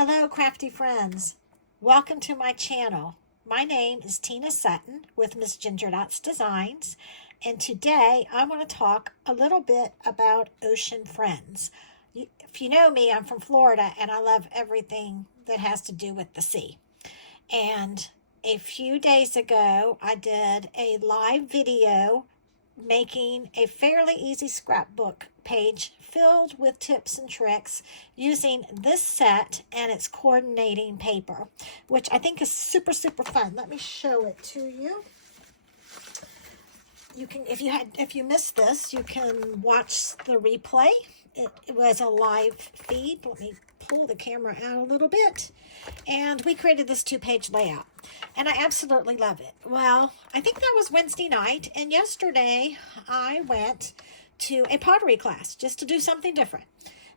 Hello, crafty friends. Welcome to my channel. My name is Tina Sutton with Miss Ginger Dots Designs, and today I want to talk a little bit about ocean friends. If you know me, I'm from Florida, and I love everything that has to do with the sea. And a few days ago, I did a live video making a fairly easy scrapbook page filled with tips and tricks using this set and its coordinating paper, which I think is super fun. Let me show it to you. You can, if you missed this, you can watch the replay. It was a live feed. Let me pull the camera out a little bit. And we created this 2-page layout. And I absolutely love it. Well, I think that was Wednesday night. And yesterday I went to a pottery class just to do something different.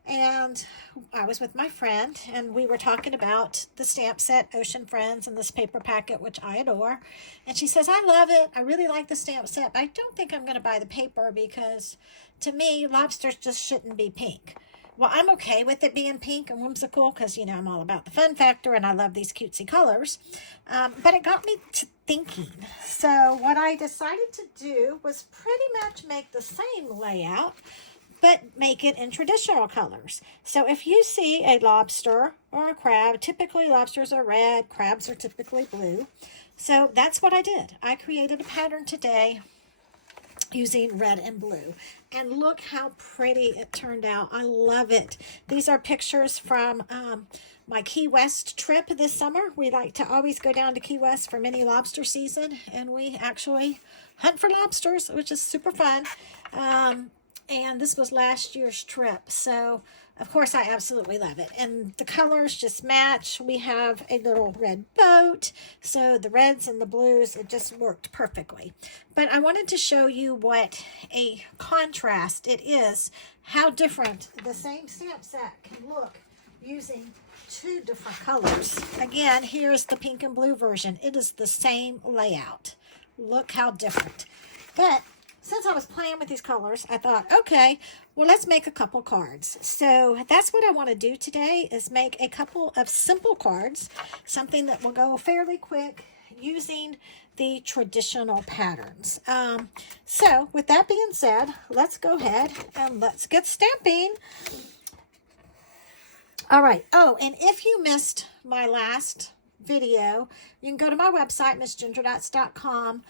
And I was with my friend, and we were talking about the stamp set, Ocean Friends, and this paper packet, which I adore. And she says, I love it. I really like the stamp set, but I don't think I'm going to buy the paper because, to me, lobsters just shouldn't be pink. Well, I'm okay with it being pink and whimsical because, you know, I'm all about the fun factor, and I love these cutesy colors. But it got me to thinking. So what I decided to do was pretty much make the same layout, but make it in traditional colors. So if you see a lobster or a crab, typically lobsters are red, crabs are typically blue. So that's what I did. I created a pattern today using red and blue. And look how pretty it turned out. I love it. These are pictures from my Key West trip this summer. We like to always go down to Key West for mini lobster season, and we actually hunt for lobsters, which is super fun. And this was last year's trip. So, of course, I absolutely love it. And the colors just match. We have a little red boat. So the reds and the blues, it just worked perfectly. But I wanted to show you what a contrast it is, how different the same stamp set can look using two different colors. Again, here's the pink and blue version. It is the same layout. Look how different. But since I was playing with these colors, I thought, okay, well, let's make a couple cards. So that's what I want to do today, is make a couple of simple cards, something that will go fairly quick using the traditional patterns. So with that being said, let's go ahead and let's get stamping. All right. Oh, and if you missed my last video, you can go to my website, missgingerdots.com.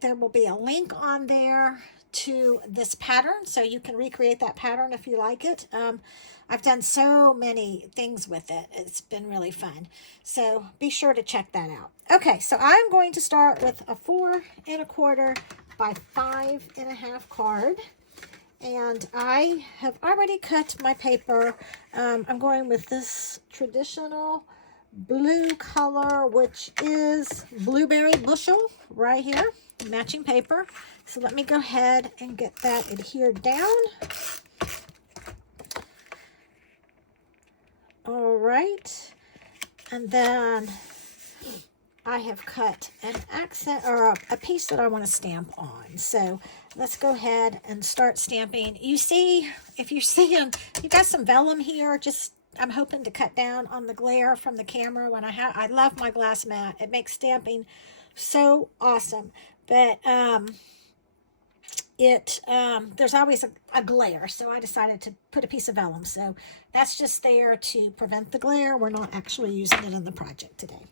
There will be a link on there to this pattern, so you can recreate that pattern if you like it. I've done so many things with it. It's been really fun. So be sure to check that out. Okay, so I'm going to start with a 4 1/4 by 5 1/2 card. And I have already cut my paper. I'm going with this traditional blue color, which is blueberry bushel right here, matching paper. So let me go ahead and get that adhered down. All right, and then I have cut an accent or a piece that I want to stamp on. So let's go ahead and start stamping. You see, if you're seeing, you got some vellum here. Just I'm hoping to cut down on the glare from the camera. When I love my glass mat. It makes stamping so awesome. But there's always a glare, so I decided to put a piece of vellum. So that's just there to prevent the glare. We're not actually using it in the project today.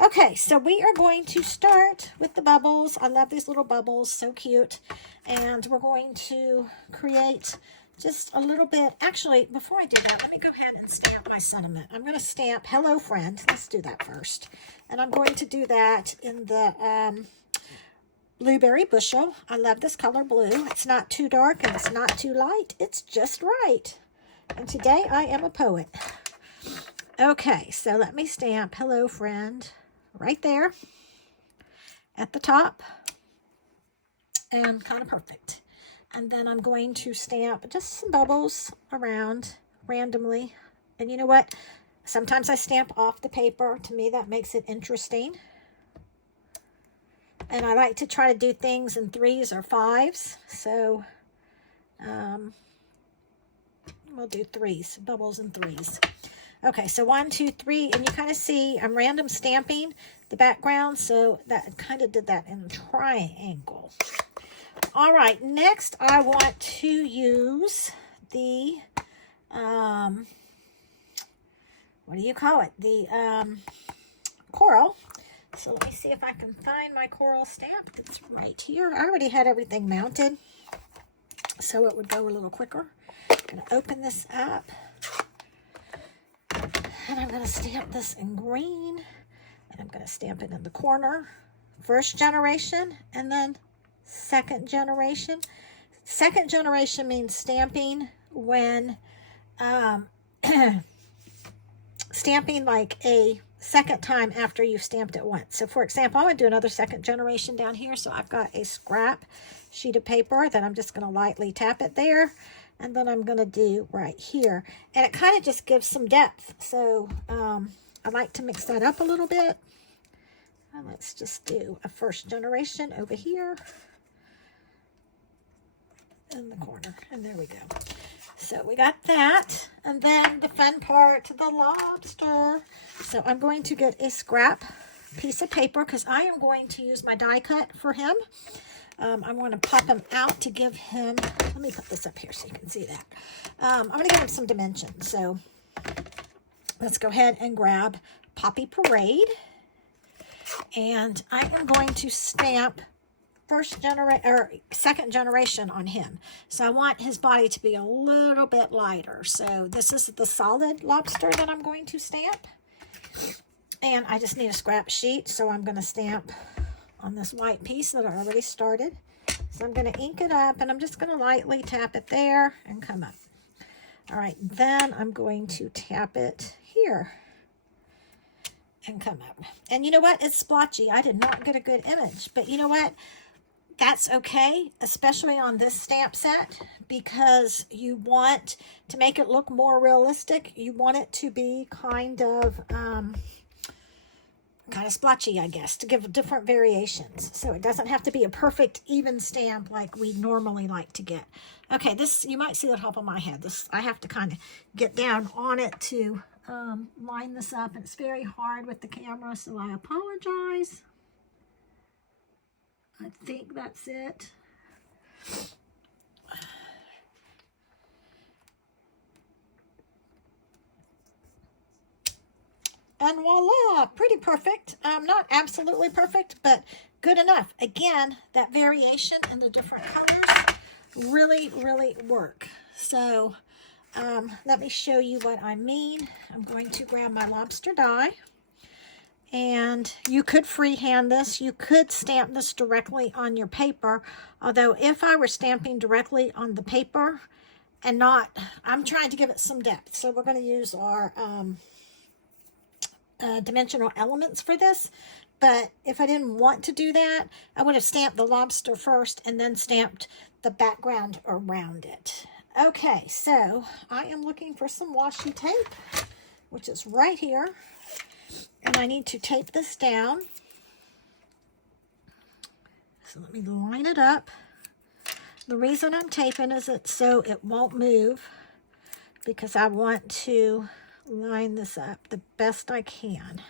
Okay, so we are going to start with the bubbles. I love these little bubbles, so cute. And we're going to create just a little bit. Actually, before I do that, let me go ahead and stamp my sentiment. I'm going to stamp Hello Friend. Let's do that first. And I'm going to do that in the blueberry bushel. I love this color blue. It's not too dark and it's not too light. It's just right. And today I am a poet. Okay, so let me stamp Hello Friend right there at the top. And kind of perfect. And then I'm going to stamp just some bubbles around randomly. And you know what? Sometimes I stamp off the paper. To me, that makes it interesting. And I like to try to do things in 3s or 5s. So we'll do 3s, bubbles in 3s. Okay, so 1, 2, 3, and you kind of see I'm random stamping the background, so that kind of did that in a triangle. All right, next I want to use the, what do you call it? The coral. So let me see if I can find my coral stamp. It's right here. I already had everything mounted, so it would go a little quicker. I'm going to open this up, and I'm going to stamp this in green, and I'm going to stamp it in the corner. First generation, and then second generation. Second generation means stamping when, stamping like a second time after you've stamped it once. So for example, I would do another second generation down here. So I've got a scrap sheet of paper that I'm just going to lightly tap it there. And then I'm going to do right here. And it kind of just gives some depth. So I like to mix that up a little bit. And let's just do a first generation over here in the corner. And there we go. So we got that. And then the fun part, the lobster. So I'm going to get a scrap piece of paper because I am going to use my die cut for him. I'm going to pop him out to give him, let me put this up here so you can see that. I'm going to give him some dimensions. So let's go ahead and grab Poppy Parade. And I am going to stamp second generation on him. So I want his body to be a little bit lighter. So this is the solid lobster that I'm going to stamp. And I just need a scrap sheet. So I'm going to stamp on this white piece that I already started. So I'm going to ink it up, and I'm just going to lightly tap it there and come up. All right, then I'm going to tap it here and come up. And you know what? It's splotchy. I did not get a good image, but you know what? That's okay, especially on this stamp set, because you want to make it look more realistic. You want it to be kind of splotchy, I guess, to give different variations. So it doesn't have to be a perfect even stamp like we normally like to get. Okay, this, you might see the top of my head. This, I have to kind of get down on it to line this up, and it's very hard with the camera, so I apologize. I think that's it. And voila, pretty perfect. Not absolutely perfect, but good enough. Again, that variation and the different colors really, really work. So let me show you what I mean. I'm going to grab my lobster die. And you could freehand this. You could stamp this directly on your paper. Although if I were stamping directly on the paper and not, I'm trying to give it some depth. So we're going to use our dimensional elements for this. But if I didn't want to do that, I would have stamped the lobster first and then stamped the background around it. Okay, so I am looking for some washi tape, which is right here. And I need to tape this down. So let me line it up. The reason I'm taping is so it won't move, because I want to line this up the best I can.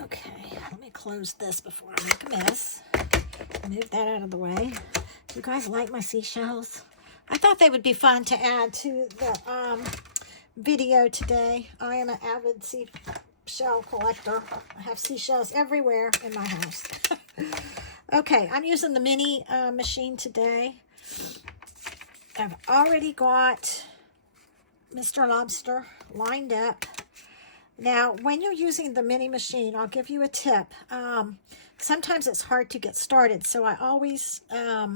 Okay, let me close this before I make a mess. Move that out of the way. Do you guys like my seashells? I thought they would be fun to add to the video today. I am an avid seashell collector. I have seashells everywhere in my house. Okay, I'm using the mini machine today. I've already got Mr. Lobster lined up. Now, when you're using the mini machine, I'll give you a tip. Sometimes it's hard to get started, so I always I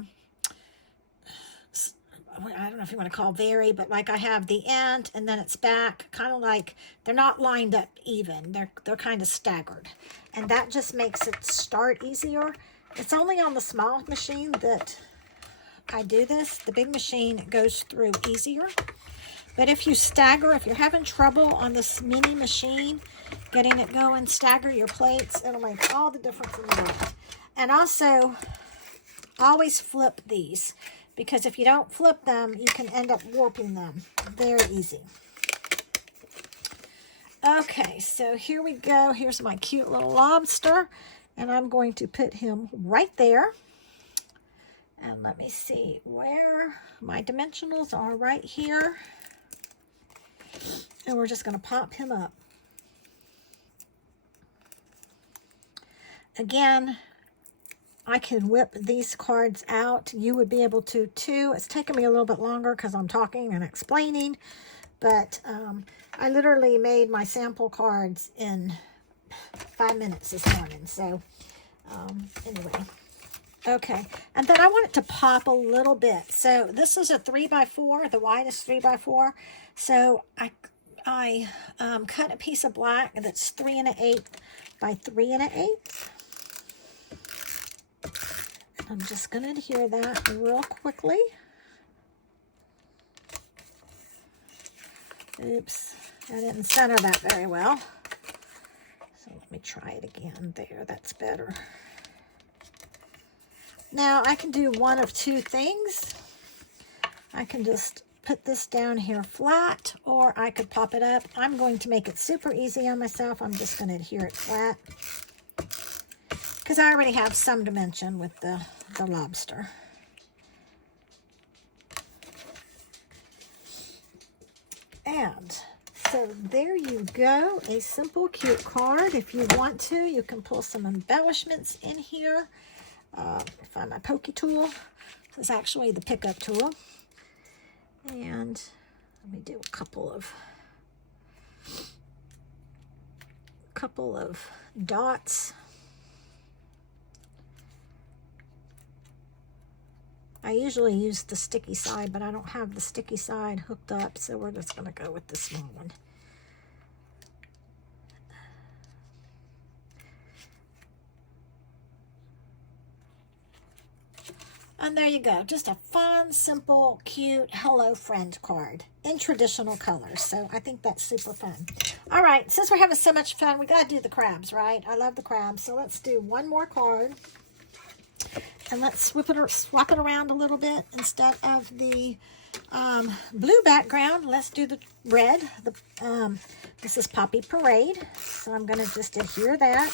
don't know if you want to call vary, but like I have the end and then it's back, kind of like they're not lined up even. They're kind of staggered. And that just makes it start easier. It's only on the small machine that I do this. The big machine goes through easier. But if you stagger, if you're having trouble on this mini machine, getting it going, stagger your plates, it'll make all the difference in the world. And also, always flip these, because if you don't flip them, you can end up warping them. Very easy. Okay, so here we go. Here's my cute little lobster, and I'm going to put him right there. And let me see where my dimensionals are, right here. And we're just going to pop him up. Again, I can whip these cards out. You would be able to too. It's taken me a little bit longer because I'm talking and explaining, but I literally made my sample cards in 5 minutes this morning. So anyway, okay. And then I want it to pop a little bit. So this is a 3x4, the widest 3x4. So I cut a piece of black that's 3 1/8 by 3 1/8. I'm just going to adhere that real quickly. Oops, I didn't center that very well. So let me try it again. There, that's better. Now I can do one of two things. I can just put this down here flat, or I could pop it up. I'm going to make it super easy on myself. I'm just going to adhere it flat, because I already have some dimension with the lobster. And so there you go, a simple, cute card. If you want to, you can pull some embellishments in here. Find my pokey tool. This is actually the pickup tool. And let me do a couple of dots. I usually use the sticky side, but I don't have the sticky side hooked up, so we're just going to go with the small one. And there you go. Just a fun, simple, cute Hello Friend card in traditional colors. So I think that's super fun. All right, since we're having so much fun, we got to do the crabs, right? I love the crabs. So let's do one more card. And let's swap it around a little bit. Instead of the blue background, let's do the red. This is Poppy Parade. So I'm going to just adhere that.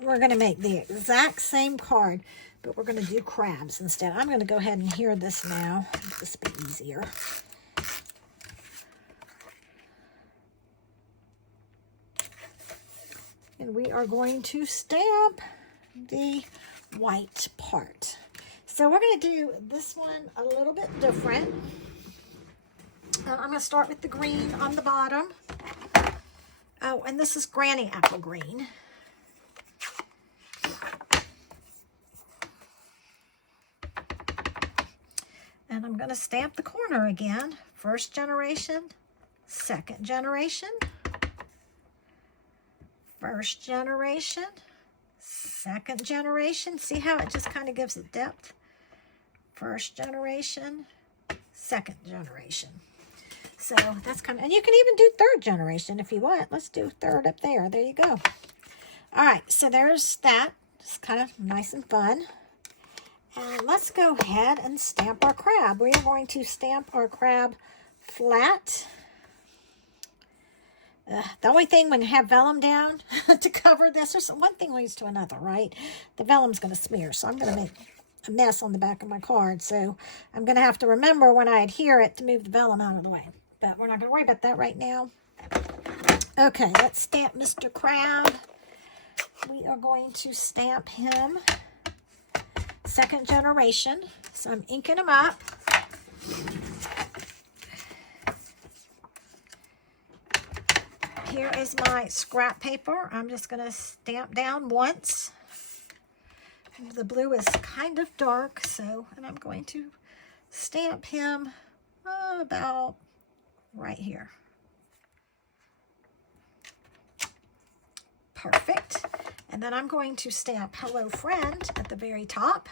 We're going to make the exact same card, but we're going to do crabs instead. I'm going to go ahead and adhere this now. This will be easier. And we are going to stamp the white part. So we're going to do this one a little bit different. I'm going to start with the green on the bottom. Oh, and this is Granny Apple Green. And I'm going to stamp the corner again. First generation, second generation. First generation, second generation. See how it just kind of gives it depth? First generation, second generation. So that's kind of, and you can even do third generation if you want. Let's do third up there. There you go. All right, so there's that. Just kind of nice and fun. And let's go ahead and stamp our crab. We are going to stamp our crab flat. The only thing when you have vellum down to cover this, there's one thing leads to another, right? The vellum's going to smear, so I'm going to make a mess on the back of my card. So I'm going to have to remember when I adhere it to move the vellum out of the way. But we're not going to worry about that right now. Okay, let's stamp Mr. Crab. We are going to stamp him second generation. So I'm inking him up. Here is my scrap paper. I'm just going to stamp down once. The blue is kind of dark, so, and I'm going to stamp him about right here. Perfect. And then I'm going to stamp Hello Friend at the very top.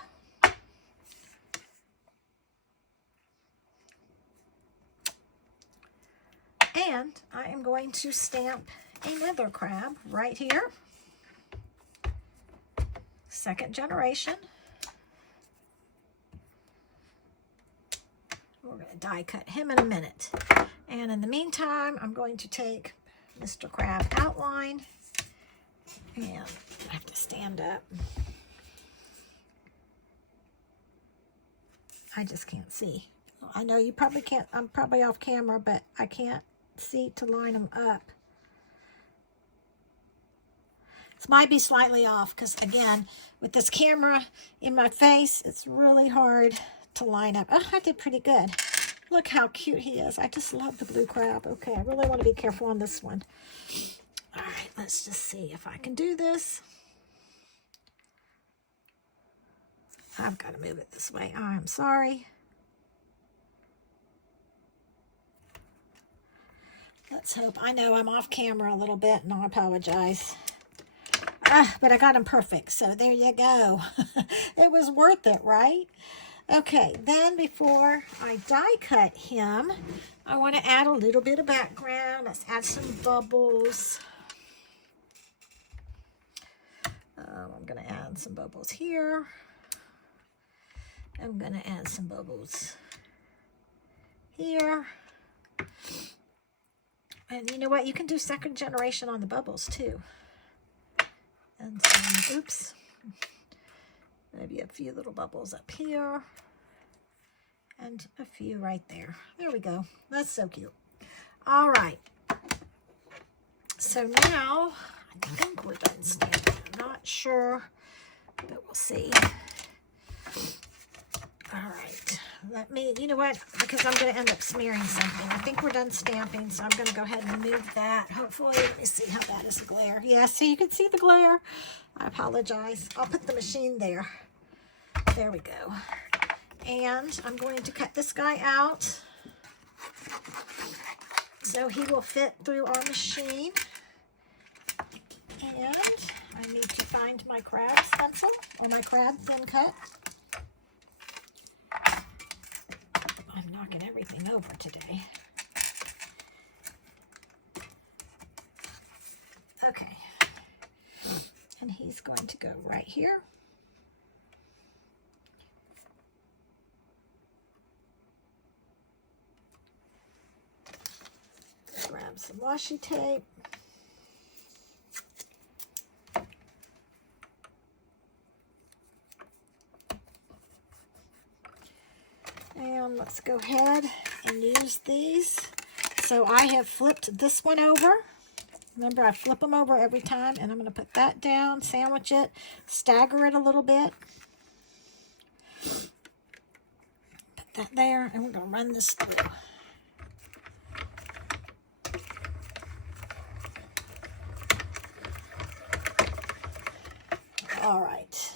And I am going to stamp another crab right here. Second generation. We're going to die cut him in a minute. And in the meantime, I'm going to take Mr. Crab outline, and I have to stand up. I just can't see. I know you probably can't, I'm probably off camera, but I can't see to line them up. This might be slightly off because, again, with this camera in my face, it's really hard to line up. Oh, I did pretty good. Look how cute he is. I just love the blue crab. Okay, I really want to be careful on this one. All right, let's just see if I can do this. I've got to move it this way. I'm sorry. Let's hope. I know I'm off camera a little bit, and I apologize. But I got him perfect, so there you go. It was worth it, right? Okay, then before I die cut him, I want to add a little bit of background. Let's add some bubbles. I'm going to add some bubbles here. I'm going to add some bubbles here. And you know what? You can do second generation on the bubbles too. And some, oops, maybe a few little bubbles up here. And a few right there. There we go. That's so cute. All right. So now, I think we're done stamping. I'm not sure, but we'll see. All right, let me, you know what, because I'm going to end up smearing something. I think we're done stamping, so I'm going to go ahead and move that. Hopefully, let me see how bad is the glare. Yeah, see, you can see the glare. I apologize. I'll put the machine there. There we go. And I'm going to cut this guy out so he will fit through our machine. And I need to find my crab stencil, or my crab thin cut. I'm knocking everything over today. Okay. And he's going to go right here. Grab some washi tape. And let's go ahead and use these. So I have flipped this one over. Remember, I flip them over every time, and I'm going to put that down, sandwich it, stagger it a little bit. Put that there, and we're going to run this through. All right.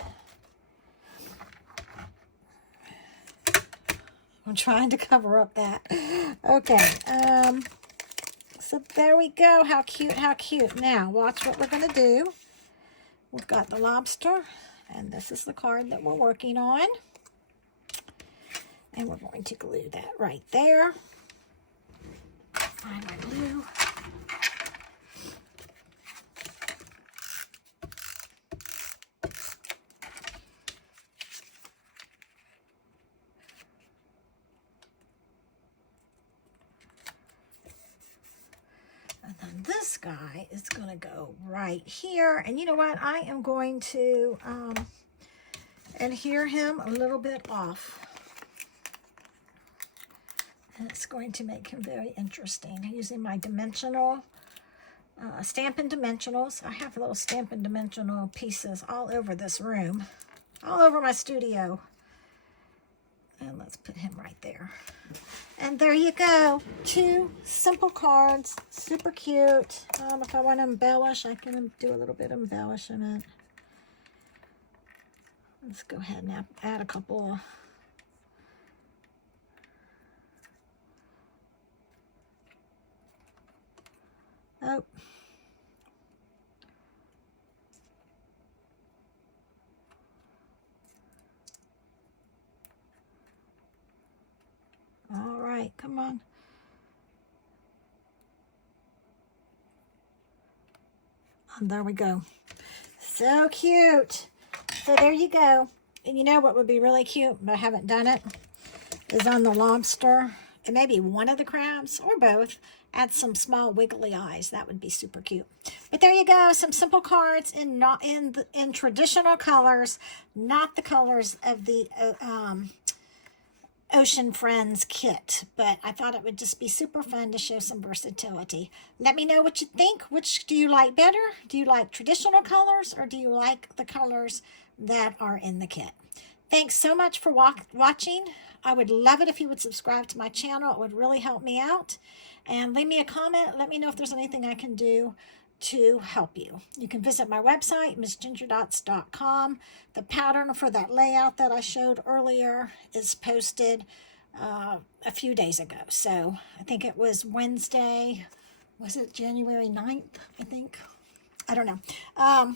I'm trying to cover up that. Okay. So there we go. How cute, how cute. Now, watch what we're going to do. We've got the lobster, and this is the card that we're working on. And we're going to glue that right there. Find my glue. And then this guy is going to go right here. And you know what? I am going to adhere him a little bit off. And it's going to make him very interesting. Using my dimensional, Stampin' Dimensionals. I have little Stampin' Dimensional pieces all over this room. All over my studio. And let's put him right there. And there you go. 2 simple cards. Super cute. If I want to embellish, I can do a little bit of embellishment. Let's go ahead and add a couple. Oh. All right, come on. And there we go. So cute. So there you go. And you know what would be really cute, but I haven't done it? is on the lobster. And maybe one of the crabs or both. Add some small wiggly eyes. That would be super cute. But there you go. Some simple cards in traditional colors, not the colors of the Ocean Friends kit, but I thought it would just be super fun to show some versatility. Let me know what you think. Which do you like better? Do you like traditional colors, or do you like the colors that are in the kit? Thanks so much for watching. I would love it if you would subscribe to my channel. It would really help me out. And leave me a comment. Let me know if there's anything I can do to help you. You can visit my website, missgingerdots.com. The pattern for that layout that I showed earlier is posted a few days ago. So I think it was Wednesday. Was it January 9th, I think? I don't know.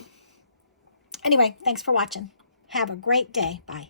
Anyway, thanks for watching. Have a great day. Bye.